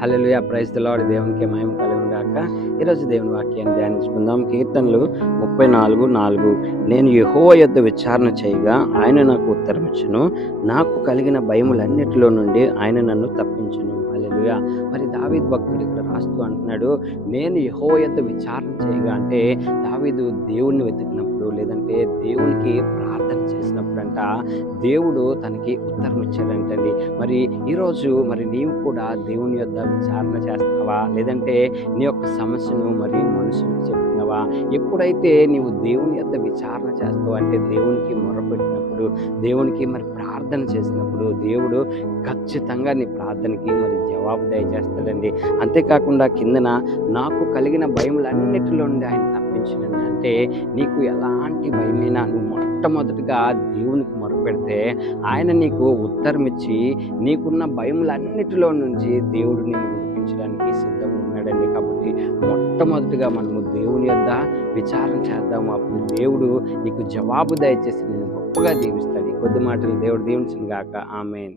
Hallelujah, praise the lord. దేవునికి మహిమ కలుగును గాక. ఈరోజు దేవుని వాక్యాన్ని ధ్యానించుకుందాం. కీర్తనలు 34:4. నేను యెహోవా యొద్ద విచారణ చేయగా ఆయన నాకు ఉత్తరమిచ్చును. నాకు కలిగిన భయములన్నిటిలో నుండి ఆయన నన్ను తప్పించును. హల్లెలూయా. మరి దావీదు భక్తుడు ఇక్కడ రాస్తూ అంటున్నాడు, నేను యెహోవా యొద్ద విచారణ చేయగా అంటే దావీదు దేవుణ్ణి వెతికినప్పుడు, లేదంటే దేవునికి ప్రార్థన చేసినప్పుడంట దేవుడు తనకి ఉత్తరం ఇచ్చాడంటండి. మరి ఈరోజు నీవు కూడా దేవుని యొద్ద విచారణ చేస్తున్నావా? లేదంటే నీ యొక్క సమస్యను మనుషులకు చెప్తున్నావా? ఎప్పుడైతే నీవు దేవుని యొద్ద విచారణ చేస్తావో, అంటే దేవునికి మొరపెట్టినప్పుడు, దేవునికి ప్రార్థన చేసినప్పుడు దేవుడు ఖచ్చితంగా నీ ప్రార్థనకి జవాబు దయచేస్తాడండి. అంతేకాకుండా కిందన నాకు కలిగిన భయములన్నిటిలో నుండి ఆయన తప్పించినని అంటే, నీకు ఎలాంటి భయమైనా నువ్వు మొట్టమొదటిగా దేవునికి మొరపెడితే ఆయన నీకు ఉత్తరం ఇచ్చి నీకున్న భయములన్నిటిలో నుంచి దేవుడు నిన్ను విడిపించడానికి సిద్ధంగా ఉన్నాడండి. కాబట్టి మొట్టమొదటిగా మనము దేవుని యొద్ద విచారణ చేద్దాము. అప్పుడు దేవుడు నీకు జవాబు దయచేసి నేను గొప్పగా దీవిస్తాడు. ఈ కొద్ది మాటలు దేవుడు దీవించును గాక. ఆమేన్.